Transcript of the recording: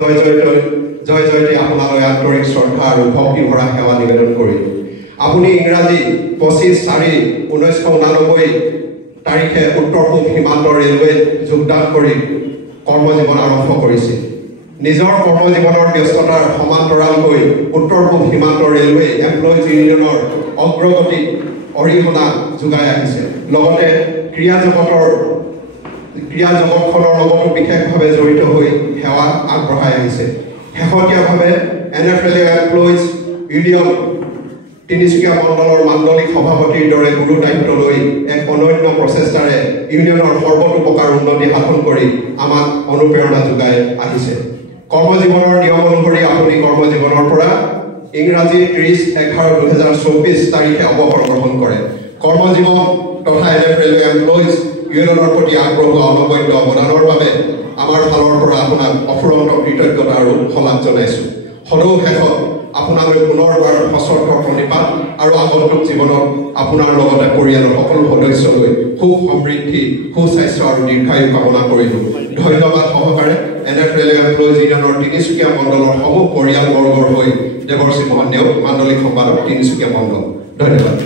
জয় জয়তে আপোনালৈ আন্তৰিক শ্ৰদ্ধা আৰু ভক্তি ভৰা সেৱা নিবেদন কৰি আপুনি ইংৰাজী 25/4/1989 তাৰিখে উত্তৰ পূব সীমান্ত ৰেলৱে যোগদান কৰি কৰ্মজীৱন আৰম্ভ কৰিছিল। নিজৰ কৰ্মজীৱনৰ ব্যস্ততাৰ সমান্তৰালকৈ উত্তৰ পূব সীমান্ত ৰেলৱে এমপ্লয়িজ ইউনিয়নৰ অগ্ৰগতি অৰিহণা যোগাই আহিছে। লগতে ক্ৰীড়া জগতখনৰ লগতো বিশেষভাৱে জড়িত হৈ সেৱা আগবঢ়াই আহিছে। শেহতীয়াভাৱে NFL এমপ্লয়িজ ইউনিয়ন তিনিচুকীয়া মণ্ডলৰ মাণ্ডলিক সভাপতিৰ দৰে গুৰু দায়িত্ব লৈ এক অনন্য প্ৰচেষ্টাৰে ইউনিয়নৰ সৰ্বতোপ্ৰকাৰ উন্নতি সাধন কৰি আমাক অনুপ্ৰেৰণা যোগাই আহিছে। কৰ্মজীৱনৰ নিয়ম অনুসৰি আপুনি কৰ্মজীৱনৰ পৰা ইংৰাজী 30/11/2024 তাৰিখে অৱসৰ গ্ৰহণ কৰে। কৰ্মজীৱন তথা NFL এমপ্লয়িজ ইউনিয়নৰ প্ৰতি আগবঢ়োৱা অনবদ্য অৱদানৰ বাবে আমাৰ ফালৰ পৰা আপোনাক অফুৰন্ত কৃতজ্ঞতা আৰু শলাগ জনাইছোঁ। সদৌ শেষত আপোনালৈ পুনৰবাৰ সশ্ৰদ্ধ প্ৰণিপাত আৰু আগন্তুক জীৱনত আপোনাৰ লগতে পৰিয়ালৰ সকলো সদস্যলৈ সুখ সমৃদ্ধি সুস্বাস্থ্য আৰু দীৰ্ঘায়ু কামনা কৰিলোঁ। ধন্যবাদ সহকাৰে NFL এমপ্লয়িজ ইউনিয়নৰ তিনিচুকীয়া মণ্ডলৰ সমূহ পৰিয়ালবৰ্গৰ হৈ দেৱশ্ৰী মোহন নেওগ, মাণ্ডলিক সম্পাদক তিনিচুকীয়া মণ্ডল। ধন্যবাদ।